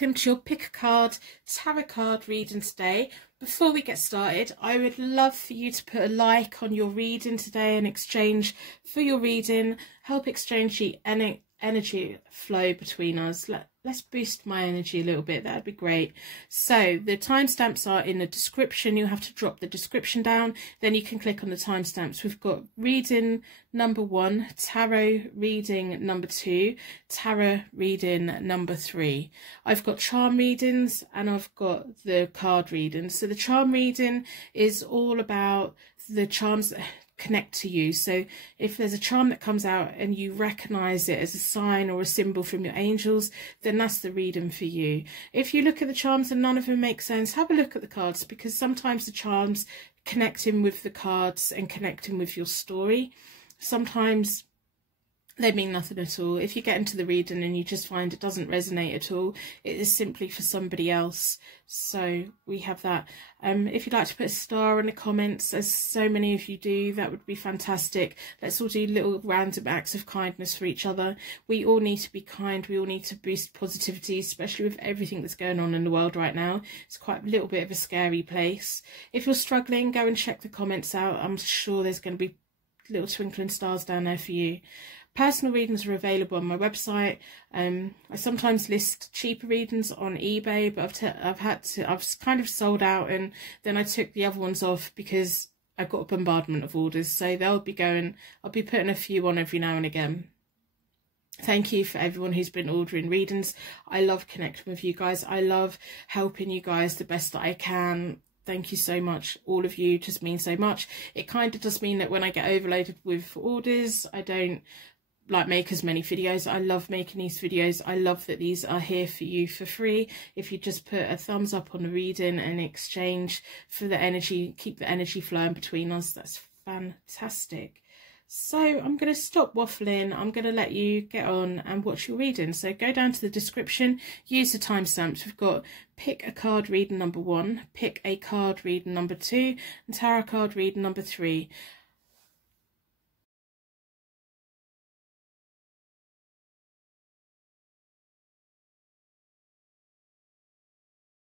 Welcome to your pick a card tarot card reading today. Before we get started, I would love for you to put a like on your reading today and exchange for your reading. Help exchange the energy flow between us. Let's boost my energy a little bit. That'd be great. So the timestamps are in the description. You have to drop the description down, then you can click on the timestamps. We've got reading number 1, tarot reading number 2, tarot reading number 3. I've got charm readings and I've got the card readings. So the charm reading is all about the charms that connect to you. So if there's a charm that comes out and you recognize it as a sign or a symbol from your angels, then that's the reading for you. If you look at the charms and none of them make sense, have a look at the cards, because sometimes the charms connecting with the cards and connecting with your story, sometimes they mean nothing at all. If you get into the reading and you just find it doesn't resonate at all, it is simply for somebody else. So we have that. If you'd like to put a star in the comments, as so many of you do, that would be fantastic. Let's all do little random acts of kindness for each other. We all need to be kind. We all need to boost positivity, especially with everything that's going on in the world right now. It's quite a little bit of a scary place. If you're struggling, go and check the comments out. I'm sure there's going to be little twinkling stars down there for you. Personal readings are available on my website. I sometimes list cheaper readings on eBay, but I've kind of sold out, and then I took the other ones off because I got a bombardment of orders. So I'll be putting a few on every now and again. Thank you for everyone who's been ordering readings. I love connecting with you guys. I love helping you guys the best that I can. Thank you so much. All of you just mean so much. It kind of does mean that when I get overloaded with orders, I don't make as many videos. I love making these videos. I love that these are here for you for free. If you just put a thumbs up on the reading and exchange for the energy, keep the energy flowing between us, that's fantastic. So I'm going to stop waffling. I'm going to let you get on and watch your reading. So go down to the description, use the timestamps. We've got pick a card reading number 1, pick a card reading number 2, and tarot card reading number 3.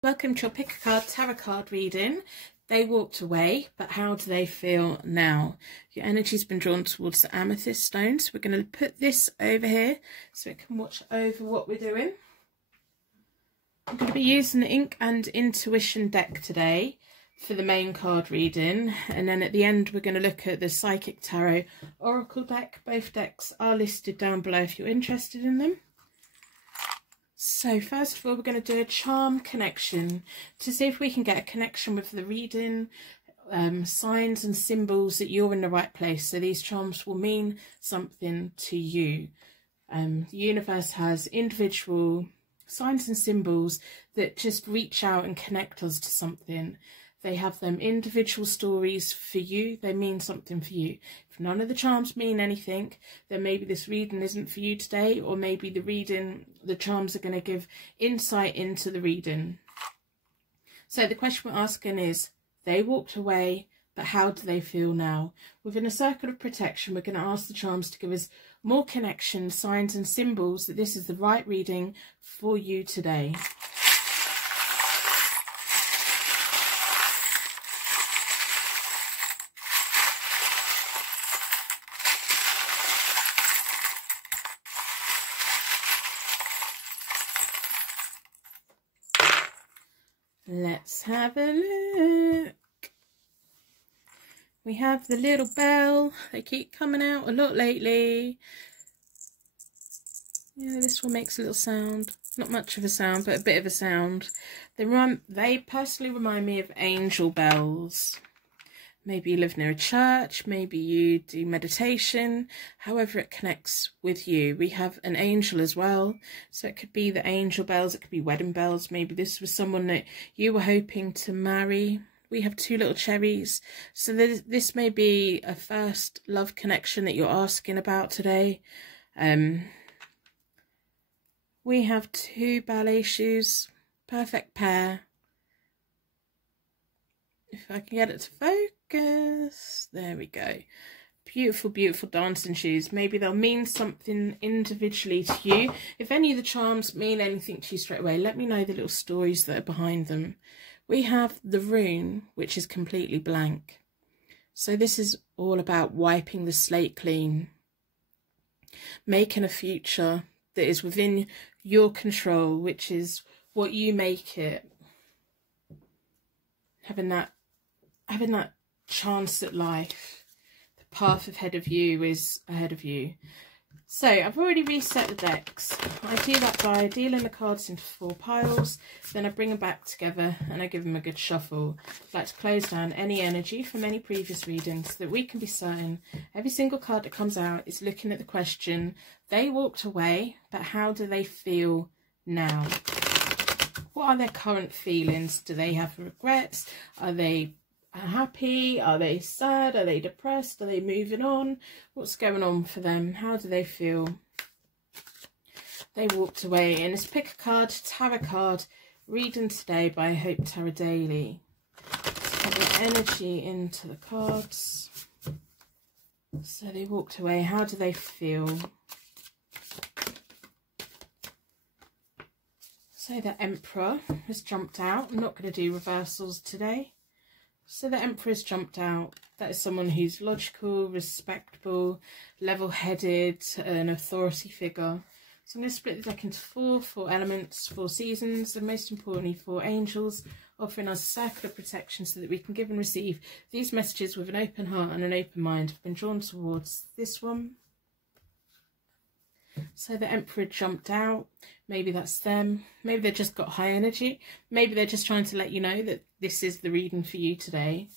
Welcome to your pick a card tarot card reading. They walked away, but how do they feel now? Your energy's been drawn towards the amethyst stone, so we're going to put this over here so it can watch over what we're doing. I'm going to be using the Ink and Intuition deck today for the main card reading, and then at the end we're going to look at the Psychic Tarot Oracle deck. Both decks are listed down below if you're interested in them. So first of all, we're going to do a charm connection to see if we can get a connection with the reading, signs and symbols that you're in the right place. So these charms will mean something to you. The universe has individual signs and symbols that just reach out and connect us to something. They have them individual stories for you. They mean something for you. If none of the charms mean anything, then maybe this reading isn't for you today, or maybe the charms are going to give insight into the reading. So the question we're asking is, they walked away, but how do they feel now? Within a circle of protection, we're going to ask the charms to give us more connection, signs and symbols that this is the right reading for you today. Let's have a look. We have the little bell. They keep coming out a lot lately. Yeah, this one makes a little sound. Not much of a sound, but a bit of a sound. They personally remind me of angel bells. Maybe you live near a church, maybe you do meditation, however it connects with you. We have an angel as well, so it could be the angel bells, it could be wedding bells. Maybe this was someone that you were hoping to marry. We have 2 little cherries, so this may be a first love connection that you're asking about today. We have 2 ballet shoes, perfect pair. If I can get it to focus, there we go. Beautiful, beautiful dancing shoes. Maybe they'll mean something individually to you. If any of the charms mean anything to you straight away, let me know the little stories that are behind them. We have the rune, which is completely blank. So this is all about wiping the slate clean, making a future that is within your control, which is what you make it. Having that chance at life. Path ahead of you is ahead of you. So I've already reset the decks. I do that by dealing the cards into 4 piles, then I bring them back together and I give them a good shuffle. I'd like to close down any energy from any previous readings so that we can be certain every single card that comes out is looking at the question, they walked away, but how do they feel now? What are their current feelings? Do they have regrets? Are they happy? Are they sad? Are they depressed? Are they moving on? What's going on for them? How do they feel? They walked away. And let's pick a card, tarot card, reading today by Hope Tarot Daily. Let's put the energy into the cards. So they walked away. How do they feel? So the Emperor has jumped out. I'm not going to do reversals today. So the Emperor's jumped out. That is someone who's logical, respectable, level-headed, an authority figure. So I'm going to split the deck into 4 elements, 4 seasons, and most importantly 4 angels, offering us a circle of protection so that we can give and receive these messages with an open heart and an open mind. I've been drawn towards this one. So the Emperor jumped out. Maybe that's them. Maybe they've just got high energy. Maybe they're just trying to let you know that this is the reading for you today.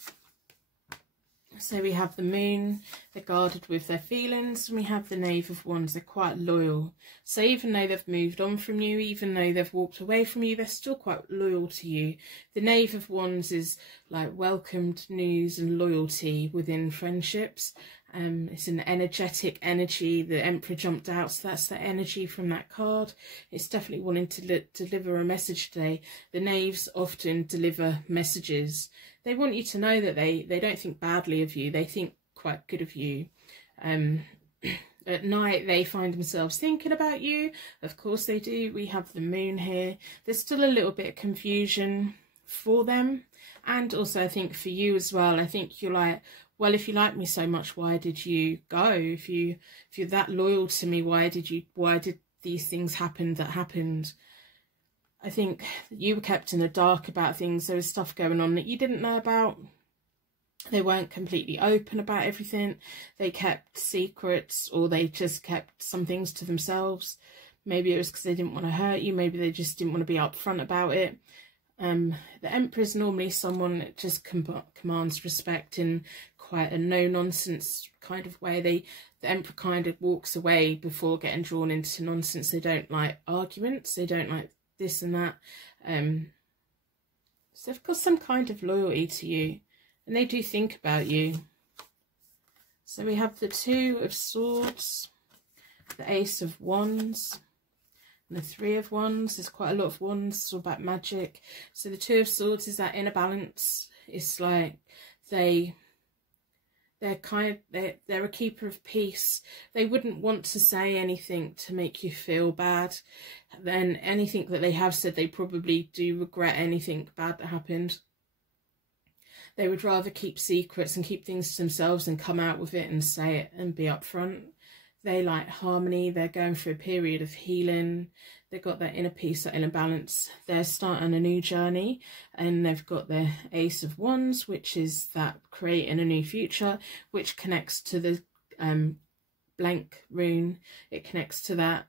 So we have the Moon. They're guarded with their feelings. And we have the Knave of Wands. They're quite loyal. So even though they've moved on from you, even though they've walked away from you, they're still quite loyal to you. The Knave of Wands is like welcomed news and loyalty within friendships. It's an energetic energy. The Emperor jumped out, so that's the energy from that card. It's definitely wanting to deliver a message today. The Knaves often deliver messages. They want you to know that they don't think badly of you. They think quite good of you. At night, they find themselves thinking about you. Of course they do. We have the Moon here. There's still a little bit of confusion for them. And also, I think for you as well, I think you're like, well, if you like me so much, why did you go? If you're that loyal to me, why did these things happen that happened? I think you were kept in the dark about things. There was stuff going on that you didn't know about. They weren't completely open about everything. They kept secrets, or they just kept some things to themselves. Maybe it was because they didn't want to hurt you. Maybe they just didn't want to be upfront about it. The Emperor is normally someone that just commands respect in quite a no-nonsense kind of way. The Emperor kind of walks away before getting drawn into nonsense. They don't like arguments. They don't like this and that. So they've got some kind of loyalty to you, and they do think about you. So we have the Two of Swords, the Ace of Wands, and the Three of Wands. There's quite a lot of wands. It's all about magic. So the Two of Swords is that inner balance. It's like they're a keeper of peace. They wouldn't want to say anything to make you feel bad. Then anything that they have said, they probably do regret anything bad that happened. They would rather keep secrets and keep things to themselves and come out with it and say it and be upfront. They like harmony. They're going through a period of healing. They've got that inner peace, that inner balance. They're starting a new journey, and they've got their Ace of Wands, which is that creating a new future, which connects to the blank rune. It connects to that,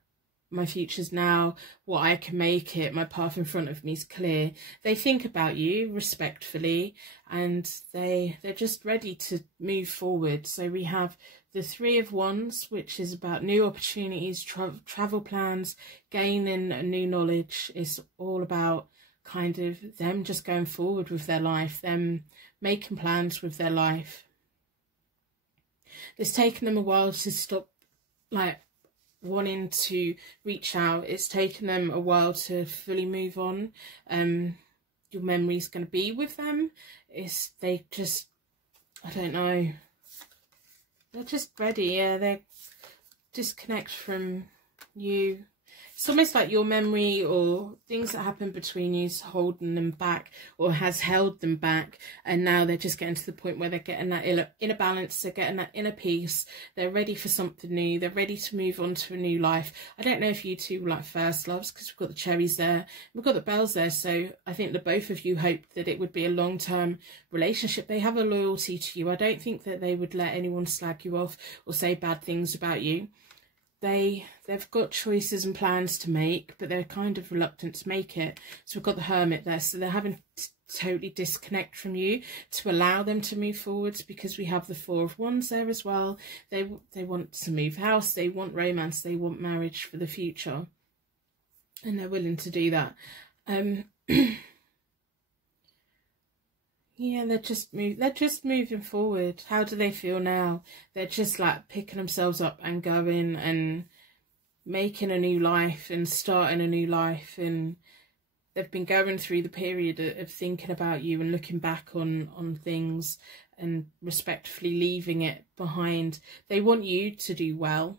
my future's now, what I can make it, my path in front of me is clear. They think about you respectfully, and they're just ready to move forward. So we have the Three of Wands, which is about new opportunities, travel plans, gaining new knowledge. It's all about kind of them just going forward with their life, them making plans with their life. It's taken them a while to stop like wanting to reach out. It's taken them a while to fully move on. Your memory's going to be with them. They just, I don't know. They're just ready. Yeah, they disconnect from you. It's almost like your memory or things that happened between you is holding them back, or has held them back, and now they're just getting to the point where they're getting that inner balance, they're getting that inner peace, they're ready for something new, they're ready to move on to a new life. I don't know if you two were like first loves, because we've got the cherries there, we've got the bells there, so I think that both of you hoped that it would be a long-term relationship. They have a loyalty to you. I don't think that they would let anyone slag you off or say bad things about you. They've got choices and plans to make, but they're kind of reluctant to make it. So we've got the Hermit there, so they're having to totally disconnect from you to allow them to move forwards, because we have the Four of Wands there as well. They want to move house, they want romance, they want marriage for the future, and they're willing to do that. Yeah, they're just moving forward. How do they feel now? They're just like picking themselves up and going and making a new life and starting a new life. And they've been going through the period of thinking about you and looking back on things and respectfully leaving it behind. They want you to do well.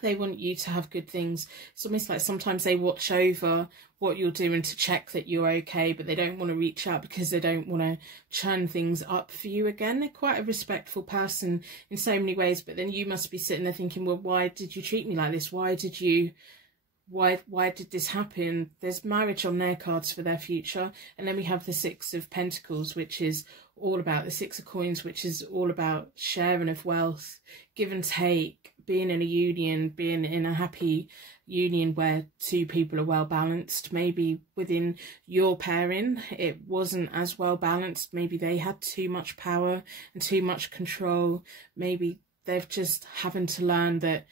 They want you to have good things. It's almost like sometimes they watch over what you're doing to check that you're okay, but they don't want to reach out because they don't want to churn things up for you again. They're quite a respectful person in so many ways, but then you must be sitting there thinking, well, why did you treat me like this? Why did this happen? There's marriage on their cards for their future. And then we have the Six of Pentacles, which is all about the Six of Coins, which is all about sharing of wealth, give and take, being in a union, being in a happy union where two people are well balanced. Maybe within your pairing it wasn't as well balanced. Maybe they had too much power and too much control. Maybe they've just having to learn that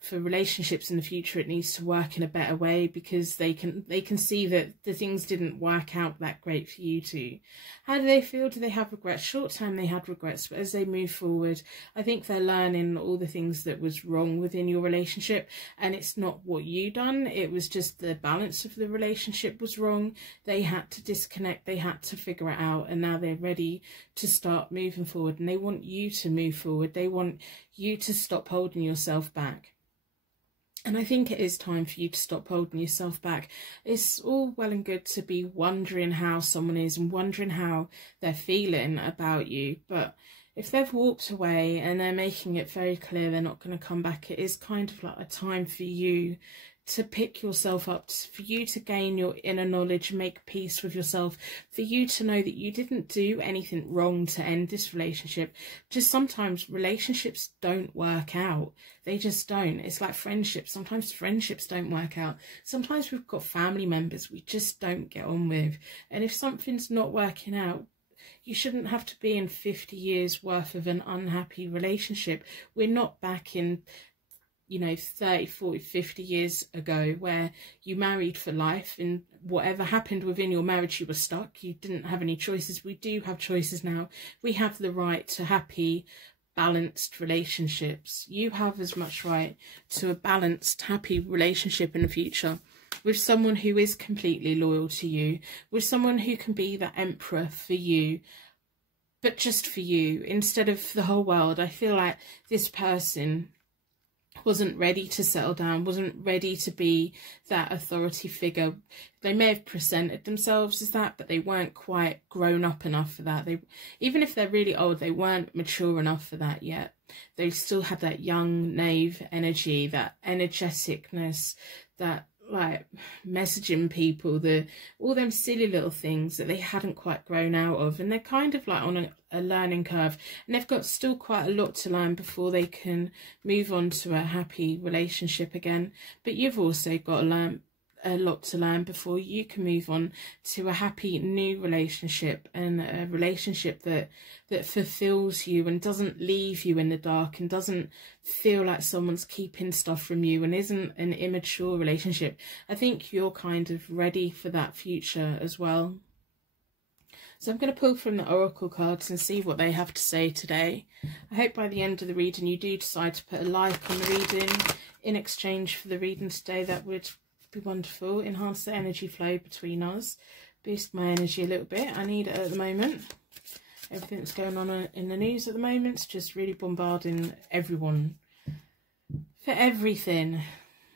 for relationships in the future it needs to work in a better way, because they can see that the things didn't work out that great for you two. How do they feel? Do they have regrets? Short term they had regrets, but as they move forward I think they're learning all the things that was wrong within your relationship, and it's not what you done, it was just the balance of the relationship was wrong. They had to disconnect, they had to figure it out, and now they're ready to start moving forward, and they want you to move forward. They want you to stop holding yourself back. And I think it is time for you to stop holding yourself back. It's all well and good to be wondering how someone is and wondering how they're feeling about you. But if they've walked away and they're making it very clear they're not going to come back, it is kind of like a time for you to pick yourself up, for you to gain your inner knowledge, make peace with yourself, for you to know that you didn't do anything wrong to end this relationship. Just sometimes relationships don't work out. They just don't. It's like friendships. Sometimes friendships don't work out. Sometimes we've got family members we just don't get on with. And if something's not working out, you shouldn't have to be in 50 years worth of an unhappy relationship. We're not back in 30, 40, 50 years ago where you married for life and whatever happened within your marriage you were stuck. You didn't have any choices. We do have choices now. We have the right to happy, balanced relationships. You have as much right to a balanced, happy relationship in the future with someone who is completely loyal to you, with someone who can be the emperor for you, but just for you instead of the whole world. I feel like this person wasn't ready to settle down, wasn't ready to be that authority figure. They may have presented themselves as that, but they weren't quite grown up enough for that. Even if they're really old, they weren't mature enough for that yet. They still had that young, naive energy, that energeticness, that like messaging people, all them silly little things that they hadn't quite grown out of, and they're kind of like on a learning curve, and they've got still quite a lot to learn before they can move on to a happy relationship again. But you've also got to learn a lot to learn before you can move on to a happy new relationship, and a relationship that fulfills you and doesn't leave you in the dark and doesn't feel like someone's keeping stuff from you and isn't an immature relationship. I think you're kind of ready for that future as well. So I'm going to pull from the Oracle cards and see what they have to say today. I hope by the end of the reading you do decide to put a like on the reading in exchange for the reading today. That would be wonderful. Enhance the energy flow between us. Boost my energy a little bit. I need it at the moment. everything that's going on in the news at the moment. It's just really bombarding everyone for everything.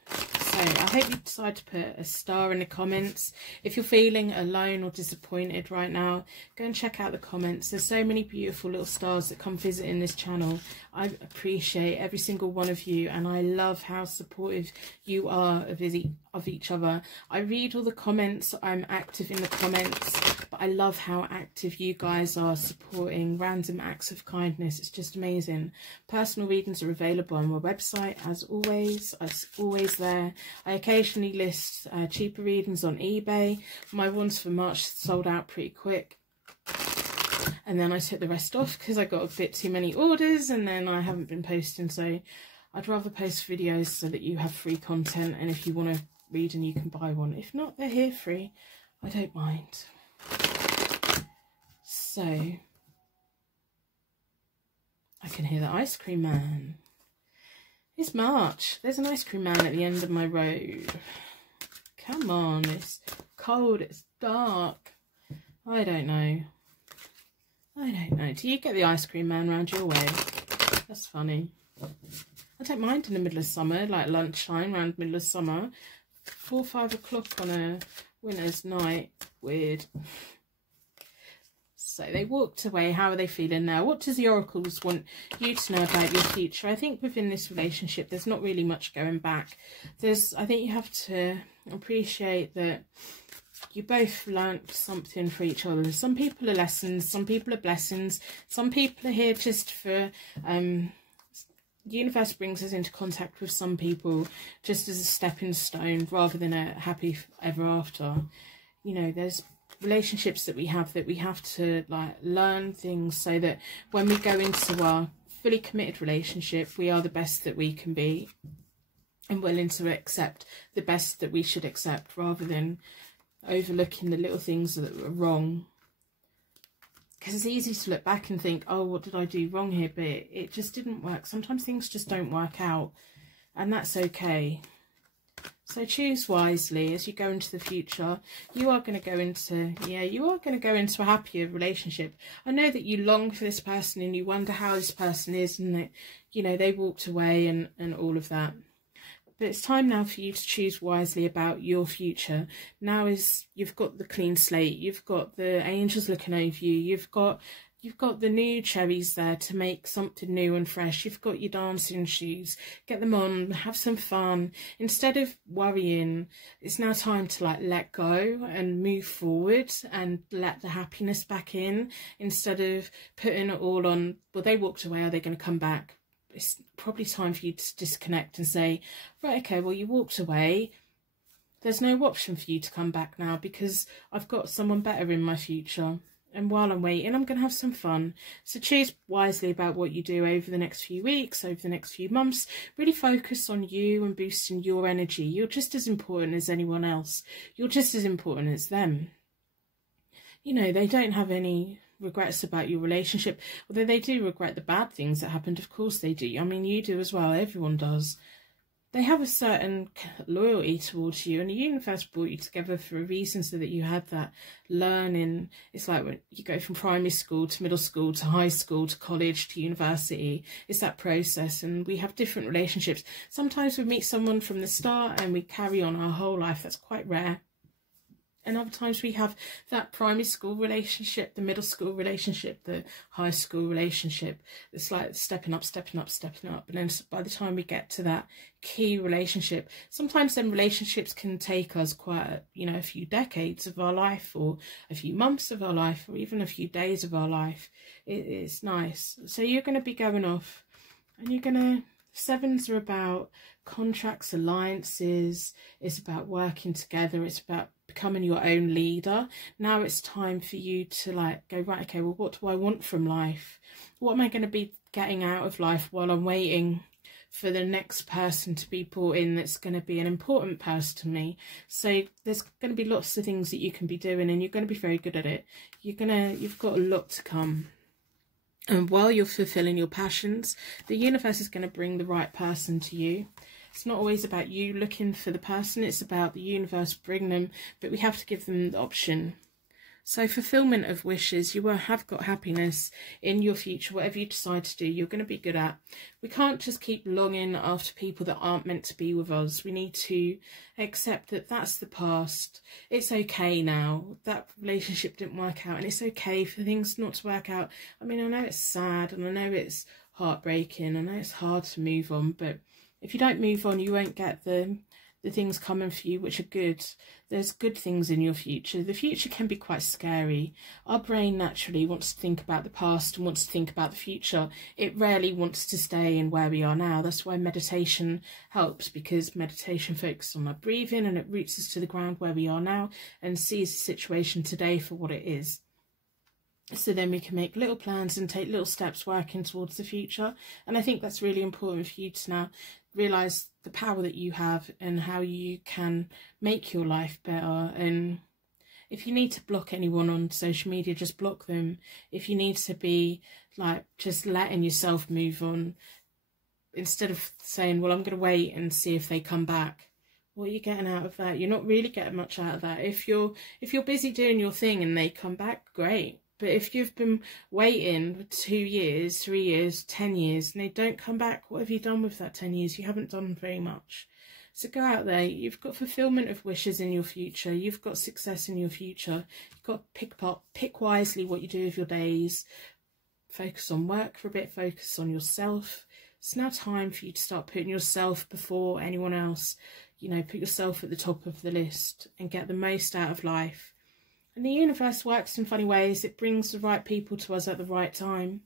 So I hope you decide to put a star in the comments. If you're feeling alone or disappointed right now, go and check out the comments. There's so many beautiful little stars that come visiting this channel. I appreciate every single one of you, and I love how supportive you are of each other. I read all the comments, I'm active in the comments, but I love how active you guys are supporting random acts of kindness. It's just amazing. Personal readings are available on my website, as always. It's always there. I occasionally list cheaper readings on eBay. My ones for March sold out pretty quick, and then I took the rest off because I got a bit too many orders, and then I haven't been posting. So I'd rather post videos so that you have free content, and if you want to read and you can buy one. If not, they're here free. I don't mind. So I can hear the ice cream man. It's March. There's an ice cream man at the end of my road. Come on, it's cold, it's dark. I don't know. Do you get the ice cream man round your way? That's funny. I don't mind in the middle of summer, like lunchtime, around the middle of summer. 4 or 5 o'clock on a winter's night. Weird. So they walked away. How are they feeling now? What does the oracles want you to know about your future? I think within this relationship, there's not really much going back. I think you have to appreciate that you both learnt something for each other. Some people are lessons, some people are blessings, some people are here just for... the universe brings us into contact with some people just as a stepping stone rather than a happy ever after. You know, there's relationships that we have to like learn things so that when we go into our fully committed relationship, we are the best that we can be and willing to accept the best that we should accept rather than overlooking the little things that were wrong. Because it's easy to look back and think, oh, what did I do wrong here? But it just didn't work. Sometimes things just don't work out, and that's okay. So choose wisely as you go into the future. You are going to go into, a happier relationship. I know that you long for this person and you wonder how this person is, and that, you know, they walked away and all of that. But it's time now for you to choose wisely about your future. Now you've got the clean slate, you've got the angels looking over you, you've got the new cherries there to make something new and fresh. You've got your dancing shoes. Get them on, have some fun. Instead of worrying, it's now time to like let go and move forward and let the happiness back in, instead of putting it all on, well, they walked away, are they going to come back? It's probably time for you to disconnect and say, right, okay, well, you walked away. There's no option for you to come back now because I've got someone better in my future. And while I'm waiting, I'm going to have some fun. So choose wisely about what you do over the next few weeks, over the next few months. Really focus on you and boosting your energy. You're just as important as anyone else. You're just as important as them. You know, they don't have any regrets about your relationship, although they do regret the bad things that happened. Of course they do. I mean, you do as well. Everyone does. They have a certain loyalty towards you, and the universe brought you together for a reason, so that you had that learning. It's like when you go from primary school to middle school to high school to college to university. It's that process, and we have different relationships. Sometimes we meet someone from the start and we carry on our whole life. That's quite rare. And other times we have that primary school relationship, the middle school relationship, the high school relationship. It's like stepping up, stepping up, stepping up. And then by the time we get to that key relationship, sometimes then relationships can take us quite, a few decades of our life, or a few months of our life, or even a few days of our life. It's nice. So you're going to be going off, and you're going to... Sevens are about contracts, alliances. It's about working together. It's about becoming your own leader. Now it's time for you to go, right, okay, well, what do I want from life? What am I going to be getting out of life while I'm waiting for the next person to be brought in that's going to be an important person to me? So there's going to be lots of things that you can be doing, and you're going to be very good at it. You've got a lot to come. And while you're fulfilling your passions, the universe is going to bring the right person to you. It's not always about you looking for the person. It's about the universe bringing them, but we have to give them the option. So fulfillment of wishes, you have got happiness in your future. Whatever you decide to do, you're going to be good at. We can't just keep longing after people that aren't meant to be with us. We need to accept that that's the past. It's okay now. That relationship didn't work out, and it's okay for things not to work out. I mean, I know it's sad and I know it's heartbreaking. I know it's hard to move on, but if you don't move on, you won't get the things coming for you which are good. There's good things in your future. The future can be quite scary. Our brain naturally wants to think about the past and wants to think about the future. It rarely wants to stay in where we are now. That's why meditation helps, because meditation focuses on our breathing and it roots us to the ground where we are now and sees the situation today for what it is. So then we can make little plans and take little steps working towards the future. And I think that's really important for you to now realise the power that you have and how you can make your life better. And if you need to block anyone on social media, just block them. If you need to be like just letting yourself move on, instead of saying, well, I'm going to wait and see if they come back. What are you getting out of that? You're not really getting much out of that. If you're busy doing your thing and they come back, great. But if you've been waiting 2 years, 3 years, 10 years, and they don't come back, what have you done with that 10 years? You haven't done very much. So go out there. You've got fulfillment of wishes in your future. You've got success in your future. You've got to pick wisely what you do with your days. Focus on work for a bit. Focus on yourself. It's now time for you to start putting yourself before anyone else. You know, put yourself at the top of the list and get the most out of life. And the universe works in funny ways. It brings the right people to us at the right time.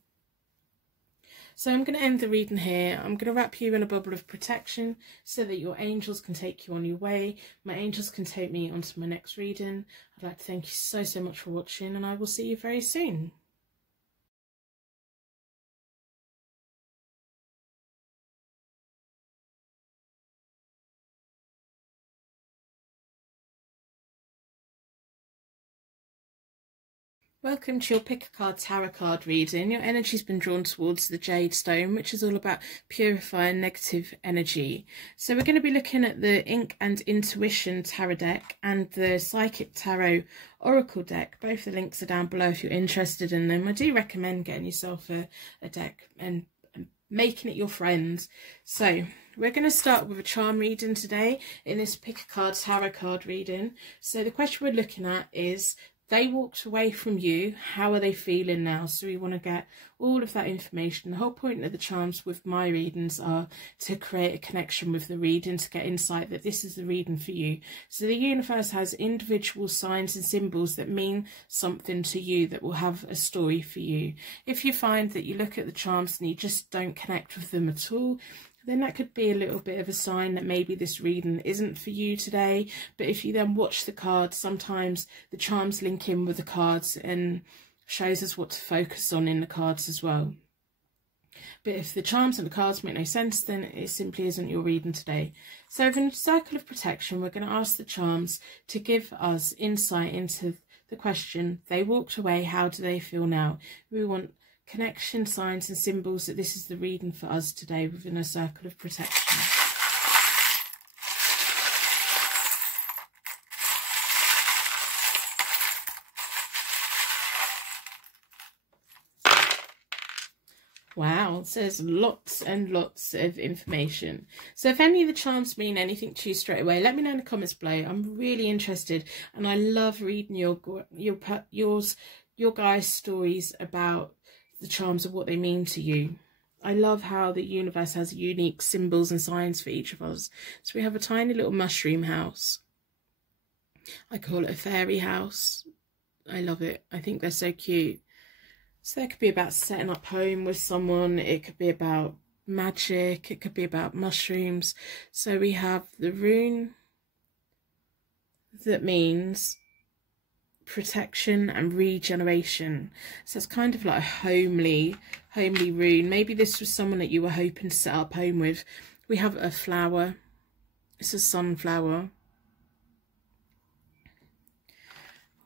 So I'm going to end the reading here. I'm going to wrap you in a bubble of protection so that your angels can take you on your way. My angels can take me onto my next reading. I'd like to thank you so much for watching, and I will see you very soon. Welcome to your Pick a Card Tarot card reading. Your energy's been drawn towards the Jade Stone, which is all about purifying negative energy. So we're going to be looking at the Ink and Intuition Tarot deck and the Psychic Tarot Oracle deck. Both the links are down below if you're interested in them. I do recommend getting yourself a deck and making it your friend. So we're going to start with a charm reading today in this Pick a Card Tarot card reading. So the question we're looking at is, they walked away from you, how are they feeling now? So we want to get all of that information. The whole point of the charms with my readings are to create a connection with the reading, to get insight that this is the reading for you. So the universe has individual signs and symbols that mean something to you, that will have a story for you. If you find that you look at the charms and you just don't connect with them at all, then that could be a little bit of a sign that maybe this reading isn't for you today. But if you then watch the cards, sometimes the charms link in with the cards and shows us what to focus on in the cards as well. But if the charms and the cards make no sense, then it simply isn't your reading today. So in Circle of Protection, we're going to ask the charms to give us insight into the question, they walked away, how do they feel now? We want connection, signs and symbols that this is the reading for us today within a Circle of Protection. Wow, so there's lots and lots of information. So if any of the charms mean anything to you straight away, let me know in the comments below. I'm really interested, and I love reading your guys' stories about the charms of what they mean to you. I love how the universe has unique symbols and signs for each of us. So we have a tiny little mushroom house. I call it a fairy house. I love it. I think they're so cute. So that could be about setting up home with someone. It could be about magic. It could be about mushrooms. So we have the rune that means protection and regeneration. So it's kind of like a homely rune. Maybe this was someone that you were hoping to set up home with. We have a flower. It's a sunflower.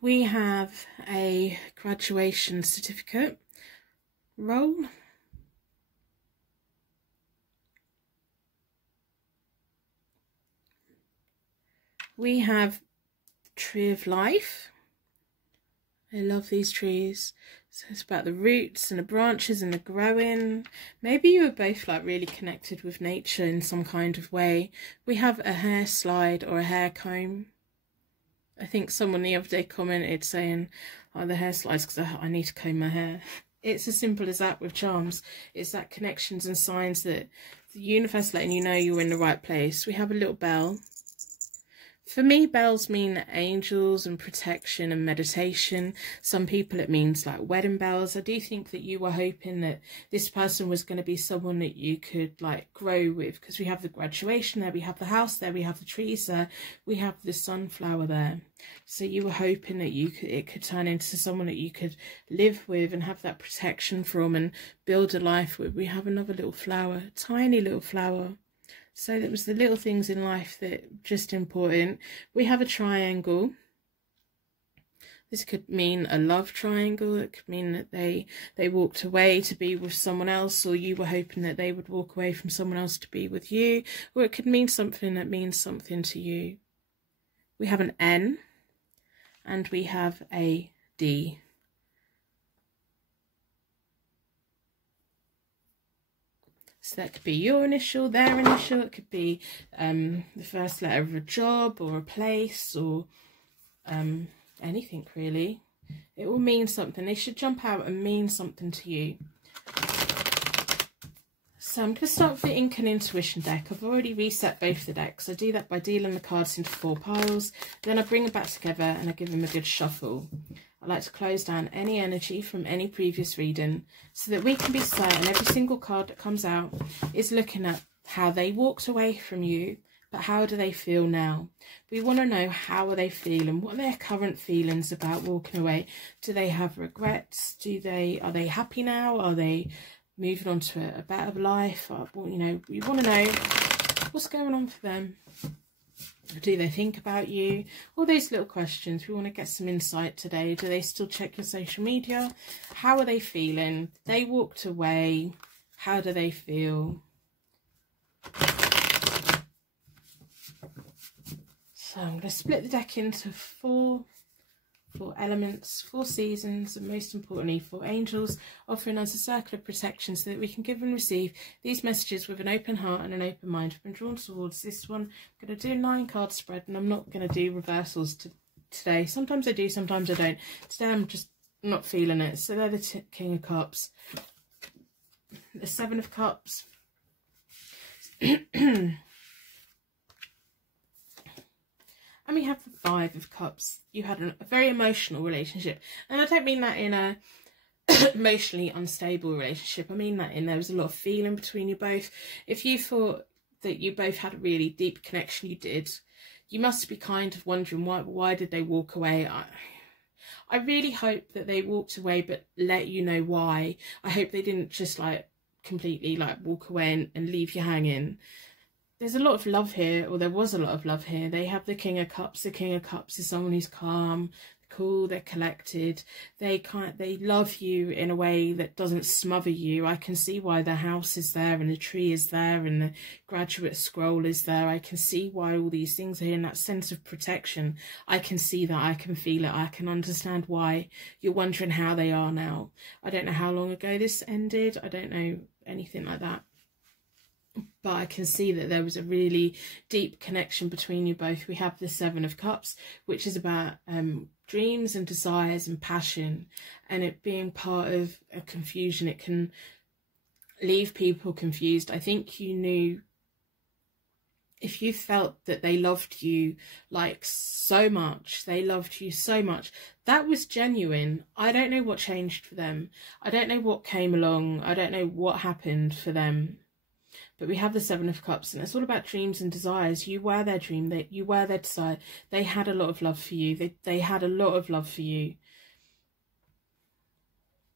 We have a graduation certificate roll. We have Tree of Life. I love these trees. So it's about the roots and the branches and the growing. Maybe you were both like really connected with nature in some kind of way. We have a hair slide or a hair comb. I think someone the other day commented saying, oh, the hair slides because I need to comb my hair. It's as simple as that with charms. It's that connections and signs that the universe letting you know you're in the right place. We have a little bell. For me, bells mean angels and protection and meditation. Some people it means like wedding bells. I do think that you were hoping that this person was going to be someone that you could like grow with, because we have the graduation there, we have the house there, we have the trees there, we have the sunflower there. So you were hoping that it could turn into someone that you could live with and have that protection from and build a life with. We have another little flower, tiny little flower. So that was the little things in life that just important. We have a triangle. This could mean a love triangle. It could mean that they walked away to be with someone else, or you were hoping that they would walk away from someone else to be with you. Or it could mean something that means something to you. We have an N and we have a D. So that could be your initial, their initial. It could be the first letter of a job or a place or anything really. It will mean something. They should jump out and mean something to you. So I'm going to start with the Ink and Intuition deck. I've already reset both the decks. I do that by dealing the cards into 4 piles. Then I bring them back together and I give them a good shuffle. I like to close down any energy from any previous reading so that we can be certain every single card that comes out is looking at how they walked away from you, but how do they feel now? We want to know how are they feeling, what are their current feelings about walking away. Do they have regrets? Are they happy now? Are they moving on to a better life? You know, we want to know what's going on for them. Do they think about you? All those little questions. We want to get some insight today. Do they still check your social media? How are they feeling? They walked away. How do they feel? So I'm going to split the deck into 4 elements, 4 seasons, and most importantly 4 angels, offering us a circle of protection so that we can give and receive these messages with an open heart and an open mind. I've been drawn towards this one. I'm going to do a 9-card spread, and I'm not going to do reversals today. Sometimes I do, sometimes I don't. Today I'm just not feeling it. So they're the King of Cups, the 7 of Cups, and we have the 5 of Cups. You had a very emotional relationship. And I don't mean that in a emotionally unstable relationship. I mean that in there was a lot of feeling between you both. If you thought that you both had a really deep connection, you did. You must be kind of wondering why did they walk away? I really hope that they walked away but let you know why. I hope they didn't just like completely like walk away and leave you hanging. There's a lot of love here, or there was a lot of love here. They have the King of Cups. The King of Cups is someone who's calm, cool, they're collected. They love you in a way that doesn't smother you. I can see why the house is there and the tree is there and the graduate scroll is there. I can see why all these things are here, and that sense of protection. I can see that, I can feel it, I can understand why you're wondering how they are now. I don't know how long ago this ended. I don't know anything like that. But I can see that there was a really deep connection between you both. We have the 7 of Cups, which is about dreams and desires and passion, and it being part of a confusion. It can leave people confused. I think you knew, if you felt that they loved you like so much, they loved you so much, that was genuine. I don't know what changed for them. I don't know what came along. I don't know what happened for them. But we have the 7 of Cups, and it's all about dreams and desires. You were their dream, you were their desire. They had a lot of love for you. They had a lot of love for you.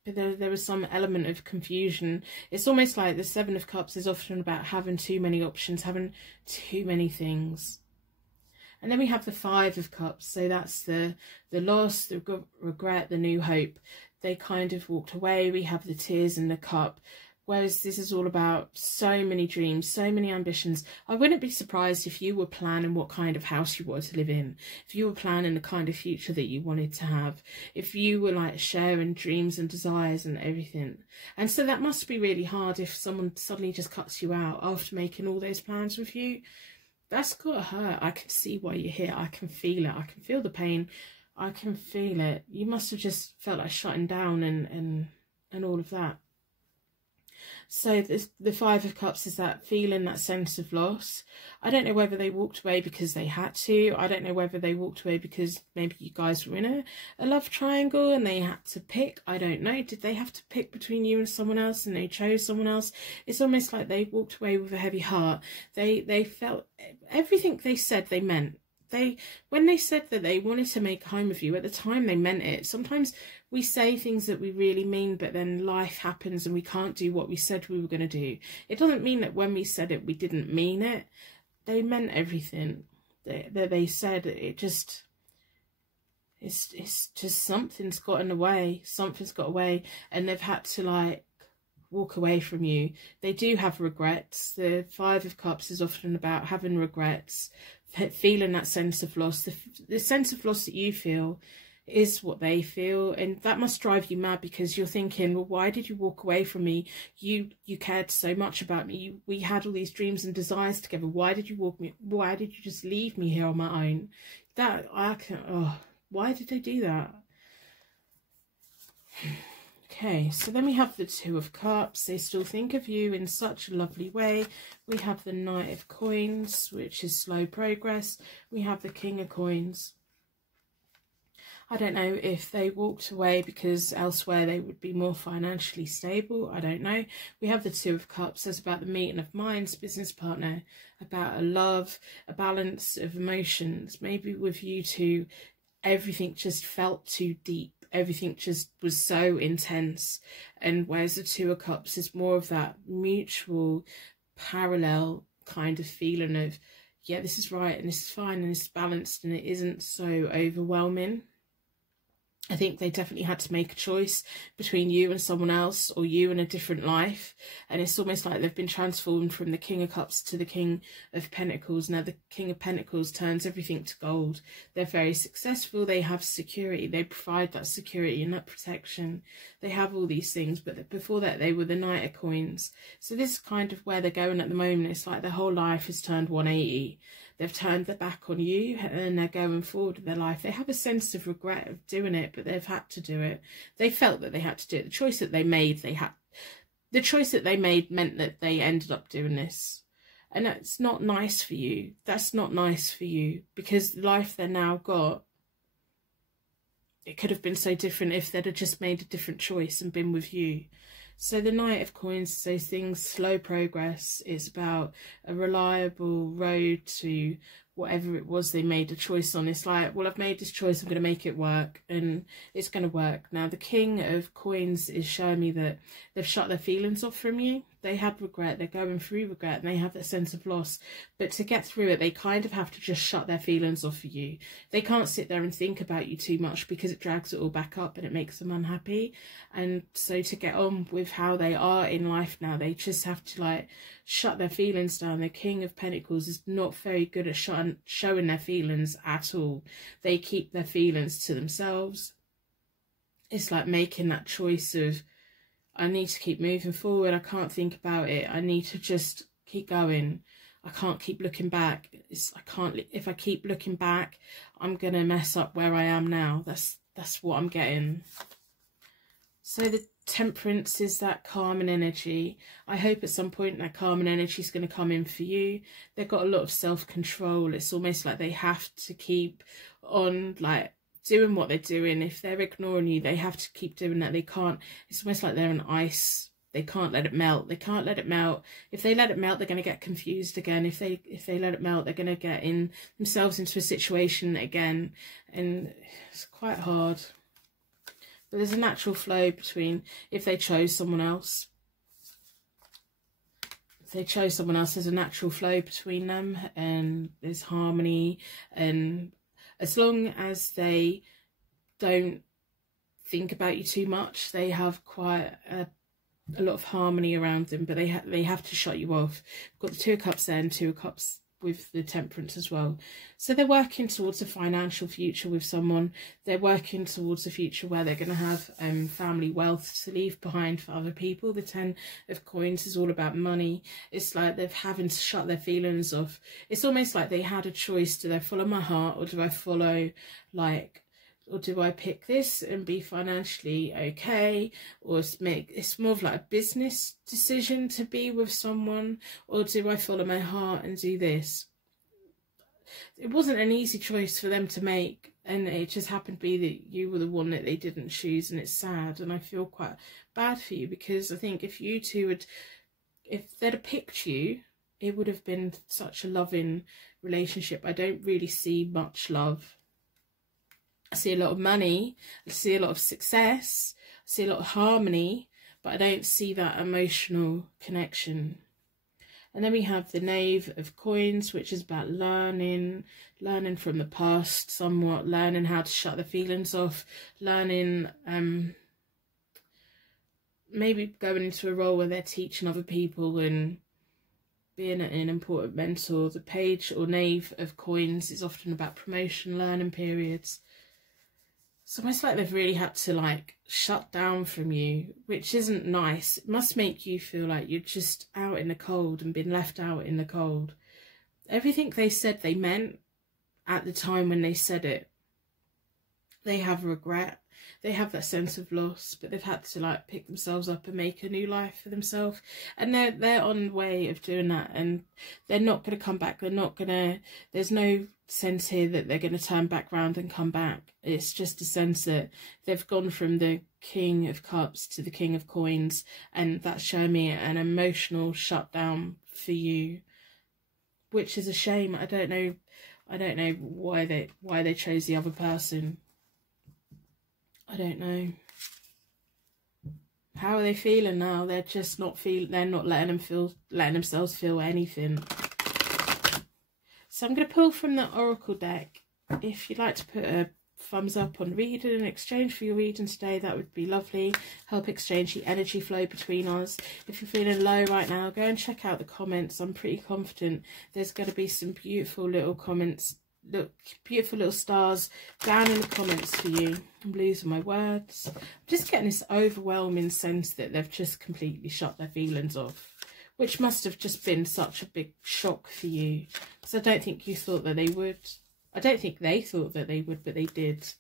But there was some element of confusion. It's almost like the 7 of Cups is often about having too many options, having too many things. And then we have the 5 of Cups. So that's the loss, the regret, the new hope. They kind of walked away. We have the tears in the cup. Whereas this is all about so many dreams, so many ambitions. I wouldn't be surprised if you were planning what kind of house you wanted to live in, if you were planning the kind of future that you wanted to have, if you were like sharing dreams and desires and everything. And so that must be really hard if someone suddenly just cuts you out after making all those plans with you. That's gotta hurt. I can see why you're here. I can feel it. I can feel the pain. I can feel it. You must have just felt like shutting down and all of that. So the Five of Cups is that feeling, that sense of loss. I don't know whether they walked away because they had to. I don't know whether they walked away because maybe you guys were in a love triangle and they had to pick. I don't know. Did they have to pick between you and someone else and they chose someone else? It's almost like they walked away with a heavy heart. They felt everything they said they meant. When they said that they wanted to make a home with you, at the time they meant it. Sometimes we say things that we really mean, but then life happens and we can't do what we said we were going to do. It doesn't mean that when we said it, we didn't mean it. They meant everything that they said. It's just something's got in the way. Something's got away, and they've had to like walk away from you. They do have regrets. The Five of Cups is often about having regrets, feeling that sense of loss. The sense of loss that you feel is what they feel, and that must drive you mad because you're thinking, well, why did you walk away from me? You cared so much about me. We had all these dreams and desires together. Why did you just leave me here on my own? Why did they do that? Okay, so then we have the Two of Cups. They still think of you in such a lovely way. We have the Knight of Coins, which is slow progress. We have the King of Coins. I don't know if they walked away because elsewhere they would be more financially stable. I don't know. We have the Two of Cups. That's about the meeting of minds, business partner, about a love, a balance of emotions. Maybe with you two, everything just felt too deep. Everything just was so intense, and whereas the Two of Cups is more of that mutual parallel kind of feeling of, yeah, this is right and this is fine and it's balanced and it isn't so overwhelming. I think they definitely had to make a choice between you and someone else, or you and a different life. And it's almost like they've been transformed from the King of Cups to the King of Pentacles. Now the King of Pentacles turns everything to gold. They're very successful. They have security. They provide that security and that protection. They have all these things. But before that, they were the Knight of Coins. So this is kind of where they're going at the moment. It's like their whole life has turned 180. They've turned their back on you and they're going forward with their life. They have a sense of regret of doing it, but they've had to do it. They felt that they had to do it. The choice that they made, meant that they ended up doing this. And that's not nice for you. That's not nice for you, because the life they're now got, it could have been so different if they'd have just made a different choice and been with you. So the Knight of Coins says things, slow progress. It's about a reliable road to whatever it was they made a choice on. It's like, well, I've made this choice, I'm going to make it work, and it's going to work. Now the King of Coins is showing me that they've shut their feelings off from you. They had regret, they're going through regret, and they have that sense of loss. But to get through it, they kind of have to just shut their feelings off for you. They can't sit there and think about you too much because it drags it all back up and it makes them unhappy. And so to get on with how they are in life now, they just have to like shut their feelings down. The King of Pentacles is not very good at showing their feelings at all. They keep their feelings to themselves. It's like making that choice of, I need to keep moving forward. I can't think about it. I need to just keep going. I can't keep looking back. If I keep looking back, I'm going to mess up where I am now. That's what I'm getting. So the Temperance is that calming energy. I hope at some point that calming energy is going to come in for you. They've got a lot of self-control. It's almost like they have to keep on like doing what they're doing. If they're ignoring you, they have to keep doing that. They can't, it's almost like they're an ice. They can't let it melt. They can't let it melt. If they let it melt, they're going to get confused again. If they let it melt, they're going to get themselves into a situation again. And it's quite hard. But there's a natural flow between, if they chose someone else. If they chose someone else, there's a natural flow between them and there's harmony. And as long as they don't think about you too much, they have quite a a lot of harmony around them, but they have to shut you off. Got the Two of Cups there and Two of Cups with the Temperance as well. So they're working towards a financial future with someone. They're working towards a future where they're going to have family wealth to leave behind for other people. The Ten of Coins is all about money. It's like they're having to shut their feelings off. It's almost like they had a choice. Do I follow my heart, or do I follow or do I pick this and be financially okay, or it's more of like a business decision to be with someone, or do I follow my heart and do this? It wasn't an easy choice for them to make, and it just happened to be that you were the one that they didn't choose, and it's sad, and I feel quite bad for you, because I think if you two if they'd have picked you, it would have been such a loving relationship. I don't really see much love. I see a lot of money, I see a lot of success, I see a lot of harmony, but I don't see that emotional connection. And then we have the Knave of Coins, which is about learning from the past somewhat, learning how to shut the feelings off, learning maybe going into a role where they're teaching other people and being an important mentor. The Page or Knave of Coins is often about promotion, learning periods. It's almost like they've really had to like shut down from you, which isn't nice. It must make you feel like you're just out in the cold and been left out in the cold. Everything they said they meant at the time when they said it, they have regret. They have that sense of loss, but they've had to like pick themselves up and make a new life for themselves. And they're on the way of doing that, and they're not going to come back. They're not going to, there's no sense here that they're going to turn back round and come back. It's just a sense that they've gone from the King of Cups to the King of Coins, and that's showing me an emotional shutdown for you, which is a shame. I don't know why they chose the other person. I don't know. How are they feeling now? They're just not they're not letting themselves feel anything. So I'm going to pull from the Oracle deck. If you'd like to put a thumbs up on reading in exchange for your reading today, that would be lovely. Help exchange the energy flow between us. If you're feeling low right now, go and check out the comments. I'm pretty confident there's going to be some beautiful little comments. Look, beautiful little stars down in the comments for you. I'm losing my words. I'm just getting this overwhelming sense that they've just completely shut their feelings off, which must have just been such a big shock for you, because I don't think you thought that they would. I don't think they thought that they would, but they did.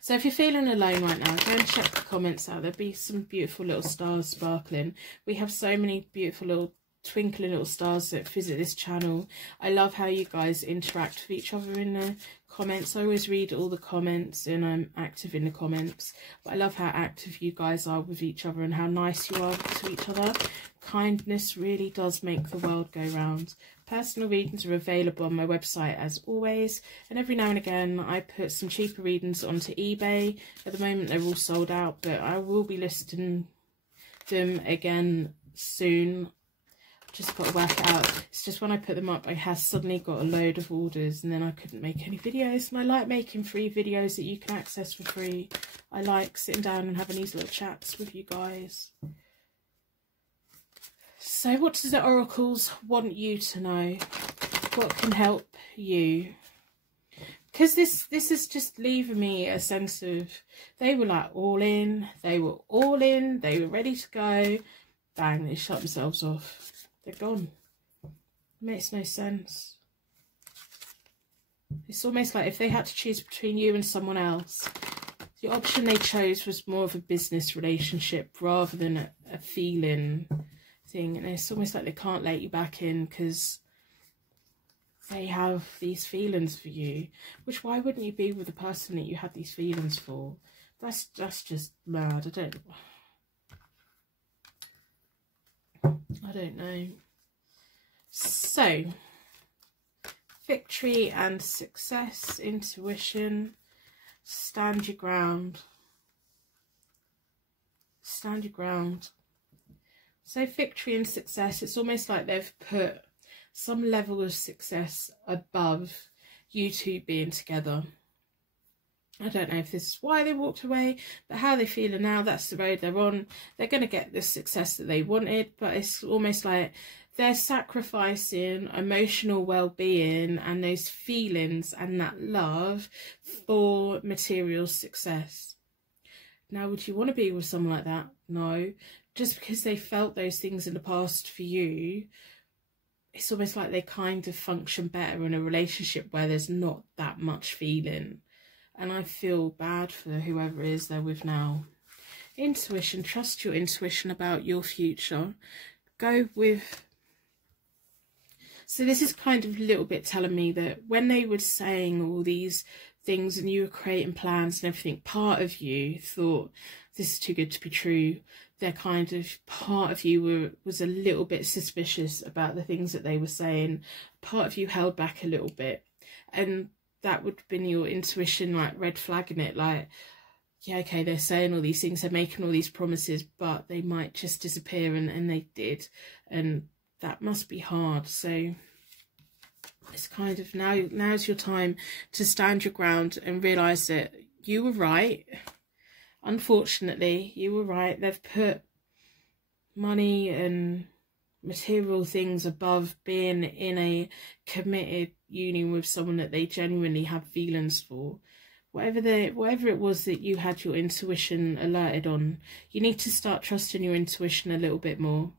So if you're feeling alone right now, go and check the comments out. There'll be some beautiful little stars sparkling. We have so many beautiful little twinkling little stars that visit this channel. I love how you guys interact with each other in the comments. I always read all the comments and I'm active in the comments, but I love how active you guys are with each other and how nice you are to each other. Kindness really does make the world go round. Personal readings are available on my website as always, and every now and again I put some cheaper readings onto eBay. At the moment they're all sold out, but I will be listing them again soon. Just got to work it out. It's just when I put them up, I have suddenly got a load of orders, and then I couldn't make any videos. And I like making free videos that you can access for free. I like sitting down and having these little chats with you guys. So what does the oracles want you to know? What can help you? Because this is just leaving me a sense of, they were like all in. They were all in. They were ready to go. Bang, they shut themselves off. They're gone. It makes no sense. It's almost like if they had to choose between you and someone else, the option they chose was more of a business relationship rather than a feeling thing. And it's almost like they can't let you back in because they have these feelings for you. Which, why wouldn't you be with the person that you had these feelings for? That's just mad. I don't know. So, victory and success, intuition, stand your ground. Stand your ground. So victory and success, it's almost like they've put some level of success above you two being together. I don't know if this is why they walked away, but how they feel now, that's the road they're on. They're going to get the success that they wanted, but it's almost like they're sacrificing emotional well-being and those feelings and that love for material success. Now, would you want to be with someone like that? No. Just because they felt those things in the past for you, it's almost like they kind of function better in a relationship where there's not that much feeling. And I feel bad for whoever it is they're with now. Intuition. Trust your intuition about your future. Go with... So this is kind of a little bit telling me that when they were saying all these things and you were creating plans and everything, part of you thought, this is too good to be true. They're kind of, part of you was a little bit suspicious about the things that they were saying. Part of you held back a little bit. And that would have been your intuition, like red flagging it, like, yeah, okay, they're saying all these things, they're making all these promises, but they might just disappear, and they did. And that must be hard. So it's kind of, now's your time to stand your ground and realise that you were right. Unfortunately, you were right. They've put money and material things above being in a committed union with someone that they genuinely have feelings for. Whatever it was that you had your intuition alerted on, you need to start trusting your intuition a little bit more.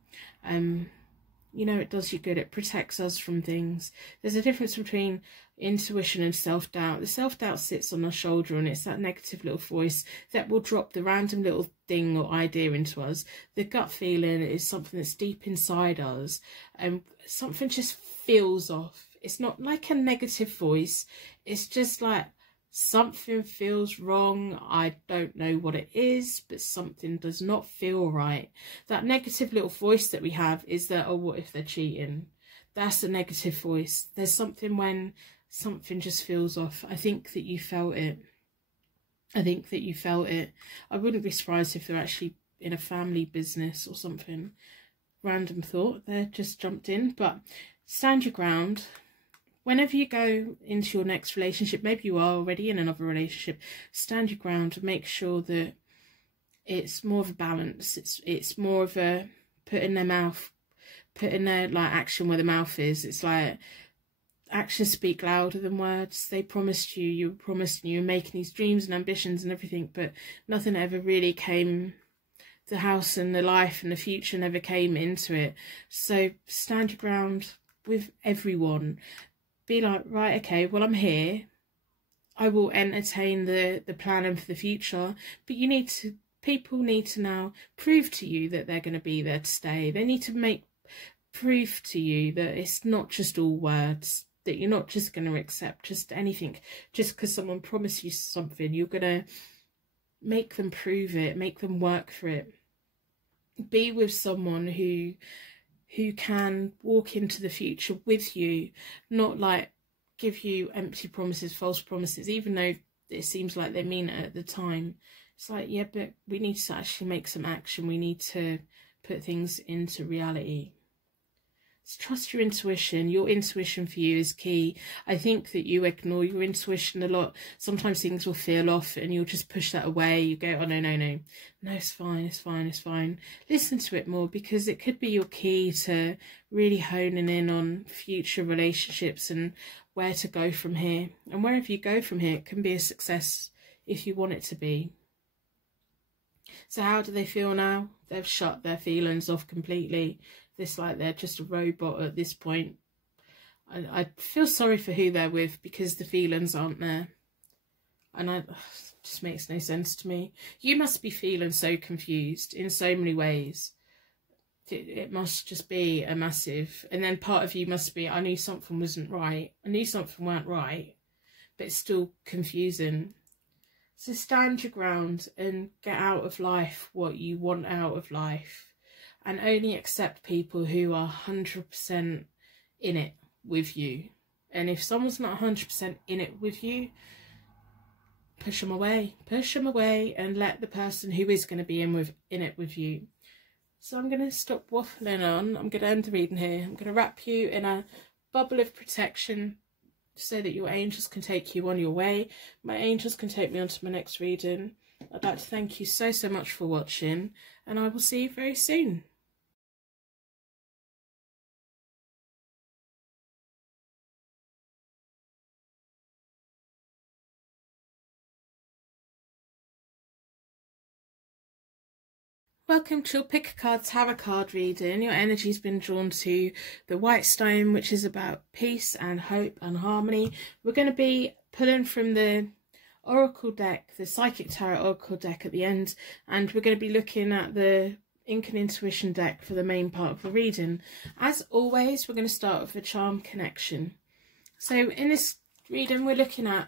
You know, it does you good. It protects us from things. There's a difference between intuition and self-doubt. The self-doubt sits on our shoulder, and it's that negative little voice that will drop the random little thing or idea into us. The gut feeling is something that's deep inside us, and something just feels off. It's not like a negative voice. It's just like, something feels wrong. I don't know what it is, but something does not feel right. That negative little voice that we have is that, oh, what if they're cheating? That's a negative voice. There's something when something just feels off. I think that you felt it. I think that you felt it. I wouldn't be surprised if they're actually in a family business or something. Random thought there, just jumped in. But stand your ground. Whenever you go into your next relationship, maybe you are already in another relationship, stand your ground and make sure that it's more of a balance. It's more of a putting their like action where the mouth is. It's like actions speak louder than words. They promised you were making these dreams and ambitions and everything, but nothing ever really came. The house and the life and the future never came into it. So stand your ground with everyone. Be like, right, okay, well, I'm here. I will entertain the planning for the future. But people need to now prove to you that they're going to be there to stay. They need to make proof to you that it's not just all words, that you're not just going to accept just anything. Just because someone promised you something, you're going to make them prove it, make them work for it. Be with someone who can walk into the future with you, not like give you empty promises, false promises, even though it seems like they mean it at the time. It's like, yeah, but we need to actually make some action. We need to put things into reality. So trust your intuition. Your intuition for you is key. I think that you ignore your intuition a lot. Sometimes things will feel off and you'll just push that away. You go, oh, no, it's fine. Listen to it more, because it could be your key to really honing in on future relationships and where to go from here. And wherever you go from here, it can be a success if you want it to be. So how do they feel now? They've shut their feelings off completely. It's like they're just a robot at this point. I feel sorry for who they're with, because the feelings aren't there. And it just makes no sense to me. You must be feeling so confused in so many ways. It must just be a massive... And then part of you must be, I knew something wasn't right. I knew something weren't right. But it's still confusing. So stand your ground and get out of life what you want out of life. And only accept people who are 100% in it with you. And if someone's not 100% in it with you, push them away. Push them away and let the person who is going to be in it with you. So I'm going to stop waffling on. I'm going to end the reading here. I'm going to wrap you in a bubble of protection so that your angels can take you on your way. My angels can take me on to my next reading. I'd like to thank you so much for watching, and I will see you very soon. Welcome to your Pick a Card Tarot card reading. Your energy's been drawn to the White Stone, which is about peace and hope and harmony. We're going to be pulling from the Oracle deck, the Psychic Tarot Oracle deck at the end, and we're going to be looking at the Ink and Intuition deck for the main part of the reading. As always, we're going to start with a charm connection. So in this reading, we're looking at,